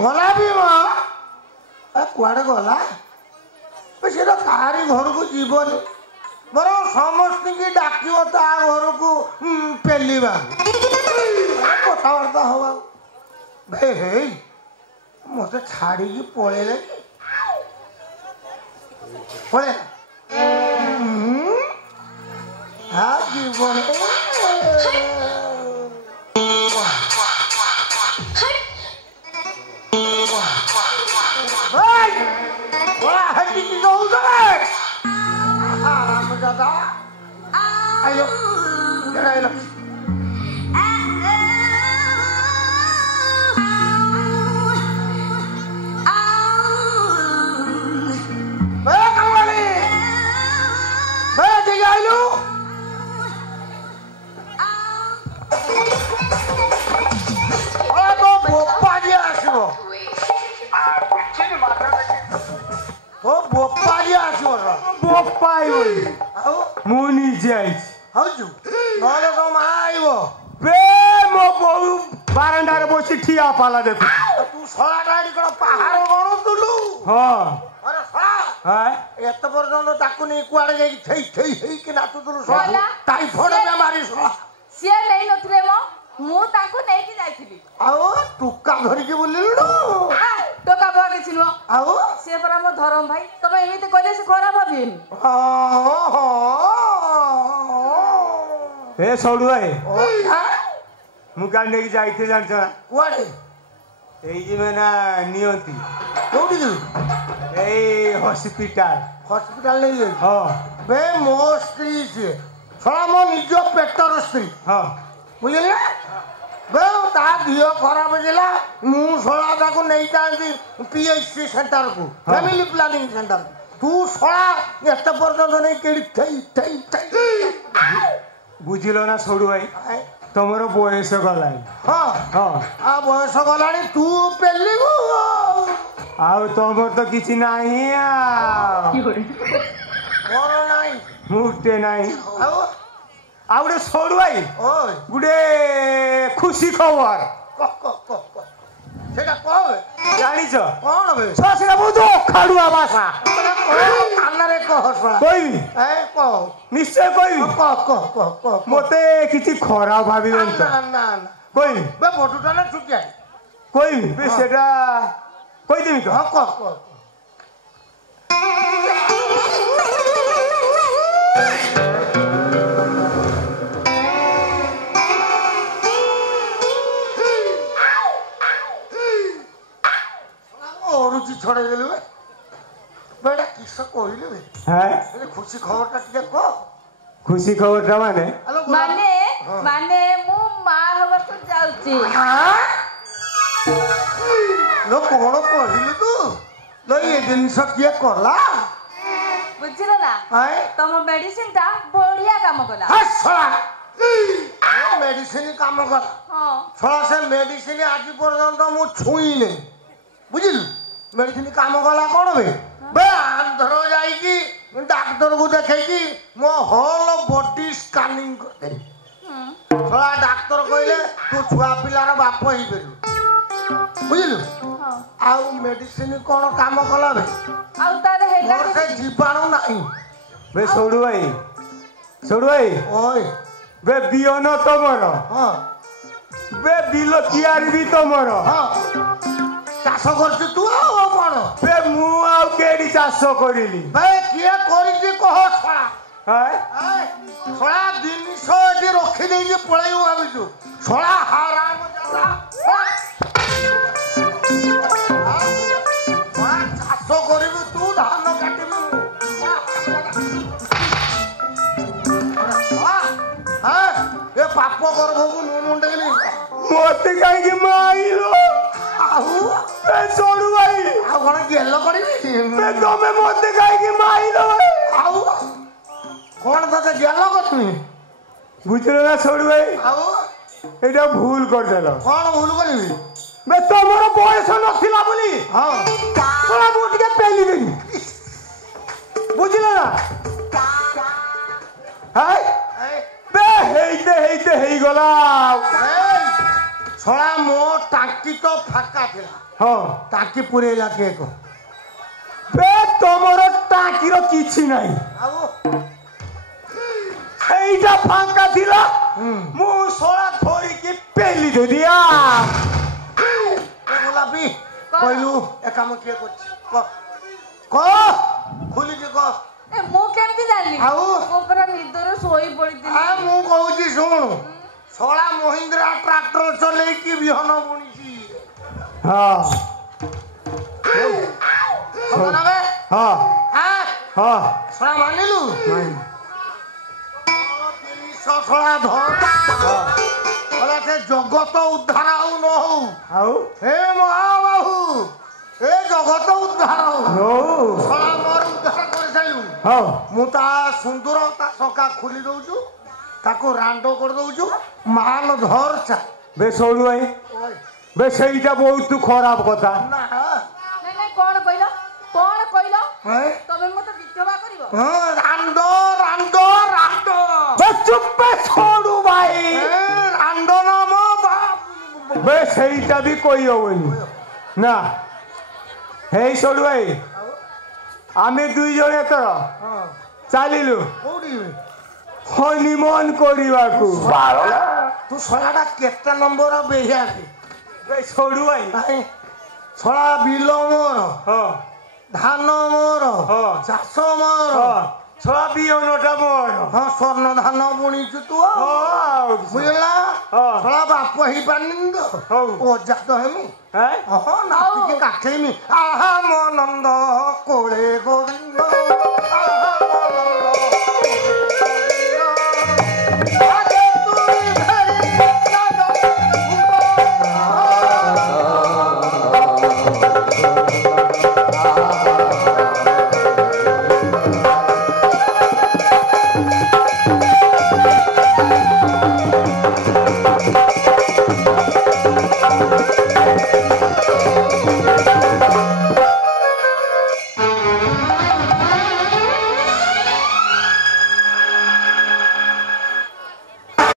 गला भी माँ कुआड़े गला से कहारी घर को जीवन बर समस्त की डाक ता घर को पेलिवा कथबार्ता हवा भाई हे मत छाड़ी पलैले पड़े हाँ जीवन ayo ayo baik kembali baik tiga ayo oh bopa dia aslo oh bopa dia aslo bopa ini मुनी जाइछ हजु नले कम आइबो बे मो बहु बारंडार बसी ठिया पाला देखु तू सळा गाडी कड पहाड़ गणो तुलु हां अरे सळा हाय एत पर्यंत ताकू नै कुआडे जाई थई थई हेई के नातु तुलु सळा टाइफॉइड बेमारी सळा सिए नै नथले मो मु ताकू नै कि जाईथिली आओ टुका धरि के बोलिलु टोका बा के छिनो आओ से परा मो धरम भाई तबे एमिते कहले से खराब हबिन ए सौडू भाई मु कांडे की जाईते जान छना कुआडे एई जे मेना नियंती कोठी गई एई हॉस्पिटल नै गई हां बे मो स्त्री से छला मो निज पेटर स्त्री हां बुझले बे ता दियो खराब गेला मु सोला ताको नै जांती पीएचसी सेंटर को फैमिली प्लानिंग सेंटर तू सोला एत पर्यंत नै केडी थई थई थई बुझिलो ना सौडू भाई तमरो बयस गलाय हां हां आ बयस गलानी तू पेलिबो आउ तमर तो किछि नाही आ मोर नाही मुक्ते नाही आउ आउडे सौडू भाई ओय गुडे खुशी खबर सेटा कहबे जानिछ कोन बे ससरा बुझो खाडुआ भाषा कानरे कह सळा कोइबी ए कह निश्चय कोइबी कह मते किछि खराब भाबिलन त ना ना कोइबी बे फोटोटा ना छुटिया कोइबी बे सेटा कोइ देबी तो हां कह छोड़े गेलु बेटा किस कहले बे हैं खुशी खबरटा टिके को खुशी खबरटा माने माने मु मा हवा को जाउची हां लो कोन कहलु तू लो ये दिन सब किए करला बुझिलो ना हाय तम मेडिसिन ता बढ़िया काम कला हसला मेडिसिन काम कर हां छला से मेडिसिन आज पर्यंत मु छुई नै बुझिलु मेडिसिन काम कला कौन बे आंध्र जाइकी डाक्टर को देखे कि मो होल बॉडी स्कैनिंग कर थोड़ा डाक्टर कहले तू छुआ पिलार बाप ही पेरु बुझिलु आउ मेडिसिन कौन काम कला बे आउ तारे हेला मोर से जीवाणु नहीं बे सौडू भाई ओए बे बियोनो तमर हां बे बिलो कियार भी तमर हां चाष करछु तू आ कोन बे मु आ केडी चाष करिली बे किया करिछि कह छळा हाय छळा दिन सो रखी देई पळाइउ भाबिछु छळा हाराम जादा चाष करिबु तू धान काटिबु हां ए पाप गर्भକୁ मुंडे गेली मोते काई के माइलो आहू बे सौडू भाई आ कोन गेलो करिबी बे तमे मोते काई के माइलो आहू कोन तते गेलो करथि बुझलो ना सौडू भाई आहू एटा भूल कर देलो कोन भूल करिबी बे तमरो बयस नथिला बोली हां तोरा बुट के पेली देनी बुझलो ना हाय बे हेइते हेई गला ଶଳା ମୋ ଟାଙ୍କି ତ ଫାଙ୍କା ଥିଲା ହଁ ଟାଙ୍କି ପୁରେଇଲା କିଏ କହ ବେ ତମର ଟାଙ୍କିର କିଛି ନାହିଁ ଆଉ ସେଇଟା ଫାଙ୍କା ଥିଲା ମୁଁ ଶଳା ଧରିକି ପେଲି ଦେଲି ଗୋଲାପୀ କହିଲୁ ଏ କାମ କିଏ କରୁଛି କହ ଖୋଲିକି କହ ଏ ମୁଁ କେମିତି ଜାଣିଲି ଆଉ ମୁଁ ପୁରା ନିଦରେ ଶୋଇ ପଡିଥିଲି ମୁଁ କହୁଛି ଶୁଣୁ ଶଳା ମହିନ୍ଦ୍ରା ଟ୍ରାକ୍ଟର ଚଲେଇକି ବିହନ ବୁଣିଛି ହଁ ହଁ ହଁ ଶଳା ମାନିଲୁ ଶଳା ଧର ସେ ଜଗତ ଉଦ୍ଧାର ହଉ ନ ହଉ ଆଉ ହେ ମହାବାହୁ ଏ ଜଗତ ଉଦ୍ଧାର ହଉ ଶଳା ମୋର ଉଦ୍ଧାର କରିସାରିଲୁ ହଁ ମୁଁ ତା ସୁନ୍ଦର ତା ସକା ଖୋଲି ଦଉଛୁ ତାକୁ ରାଣ୍ଡ କରିଦଉଛୁ ମାଲ ଧର ଚା ବେ ଶୋଣୁ ଭାଇ ବେ ସେଇଟା ବହୁତ ଖରାପ କଥା ନା ନାଇଁ ନାଇଁ କଣ କହିଲ ତମେ ମତେ ବିଧବା କରିବ ରାଣ୍ଡ ରାଣ୍ଡ ରାଣ୍ଡ ବେ ଚୁପ ବେ ଶୋଣୁ ଭାଇ ରାଣ୍ଡ ନାମ ବେ ସେଇଟା ବି କହି ହବନି ନା ହେଇ ଶୋଣୁ ଭାଇ ଆମେ ଦୁଇ ଜଣ ଏଥର ଚାଲିଲୁ କୋଉଠି ହନିମୁନ କରିବାକୁ ତୁ ଶଳାଟା କେତେ ନମ୍ବର ବେହିଆନ୍ତି ବେ ଶୋଣୁ ଭାଇ ଶଳା ବିଲ ମୋର ହଁ ଧାନ ମୋର ଚାଷ ମୋର ଶଳା ବିହନଟା ମୋର ହଁ ସ୍ୱର୍ଣ୍ଣ ଧାନ ବୁଣିଛୁ ତୁ ବୁଝିଲା ଶଳା ବାପ ହେଇପାରିନି ତ ଅଜା ତ ହେମି ହଁ ନାତିକି କାଠେଇମି ଆହା ମୋ ନନ୍ଦ କୋଳେ ଗୋବିନ୍ଦ